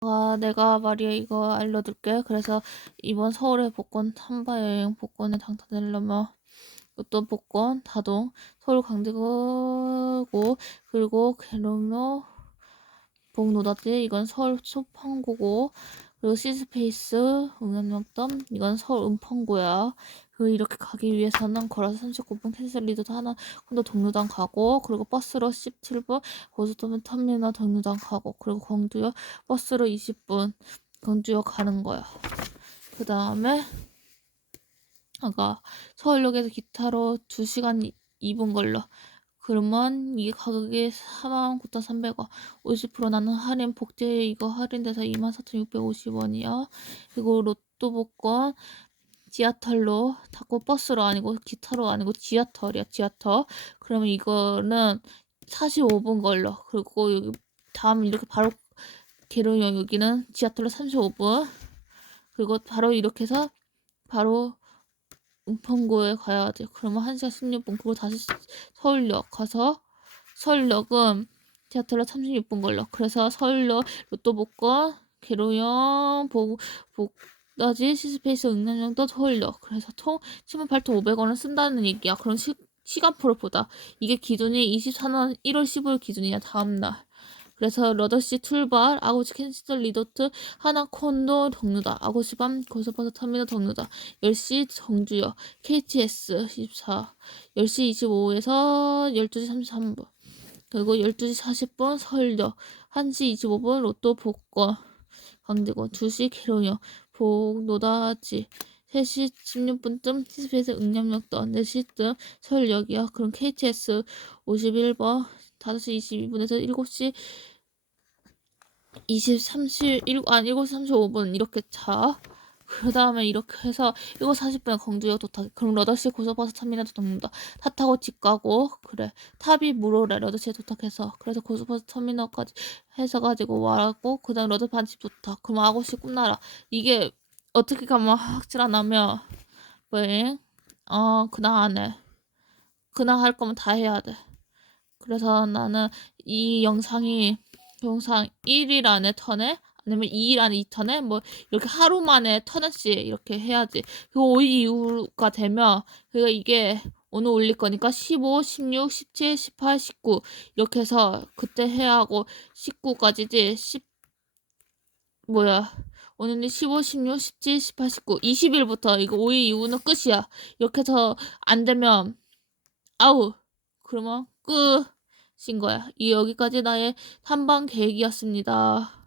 아, 내가 말이야 이거 알려줄게. 그래서 이번 서울의 복권 한바 여행 복권에 당첨되려면 로또 복권 다동 서울 강대구고 그리고 계룡로 복노다지 이건 서울 소팡구고 그리고 시스페이스 응연명점 이건 서울 은평구야. 그 이렇게 가기 위해서는 걸어서 39분 캔슬 리드도 하나 콘도 동료당 가고 그리고 버스로 17분 고속도로 터미널 동료당 가고 그리고 광주역 버스로 20분 광주역 가는 거야. 그 다음에 아까 서울역에서 기타로 2시간 2분 걸려. 그러면 이게 가격이 49,300원. 50% 나는 할인 복제 이거 할인돼서 24,650원이야. 그리고 로또 복권 지하철로 타고 버스로 아니고 기차로 아니고 지하철이야 지하철. 그러면 이거는 45분 걸려. 그리고 여기 다음 이렇게 바로 계룡역 여기는 지하철로 35분. 그리고 바로 이렇게 해서 바로 은평구에 가야 돼. 그러면 1시간 16분. 그리고 다시 서울역 가서 서울역은 지하철로 36분 걸려. 그래서 서울역 로또 복권 계룡역 복복 다지 시스페이스 또 서울역. 그래서 총 78,500원을 쓴다는 얘기야. 그럼 시, 시간표를 보다. 이게 기준이 24년 1월 15일 기준이야. 다음날. 그래서 8시 출발, 9시 캔슬 리더트, 하나 콘도 정류다, 9시 반 고속버스 터미널 정류다, 10시 정주역, KTS 14, 10시 25에서 12시 33분, 그리고 12시 40분 서울역, 1시 25분 로또 복권, 강대권, 2시 계룡역, 복노다지, 3시 16분쯤 시스페이스 응남역도 4시쯤 서울역이야. 그럼 KTS 51번 5시 22분에서 7시 20, 30, 7, 아니 7시 35분 이렇게 차. 그 다음에 이렇게 해서 7시 40분에 광주역 도착. 그럼 8시 고속버스 터미널도 넘는다. 타 타고 집 가고 그래. 탑이 무료래 8시에 도착해서. 그래서 고속버스 터미널까지 해서 가지고 와고 그 다음 8시 반집 도착. 그럼 9시 끝나라. 이게 어떻게 가면 확실 안 하면 뭐잉? 어 그날 안 해. 그날 할 거면 다 해야 돼. 그래서 나는 이 영상이 영상 1일 안에 턴에 아니면 2일 안에 2턴에 뭐 이렇게 하루 만에 턴씩 이렇게 해야지. 그리고 5일 이후가 되면 그러니까 이게 오늘 올릴 거니까 15, 16, 17, 18, 19 이렇게 해서 그때 해야 하고 19까지지 10 뭐야 오늘은 15, 16, 17, 18, 19 20일부터 이거 5일 이후는 끝이야. 이렇게 해서 안 되면 아우 그러면 끝인 거야. 이 여기까지 나의 탐방 계획이었습니다.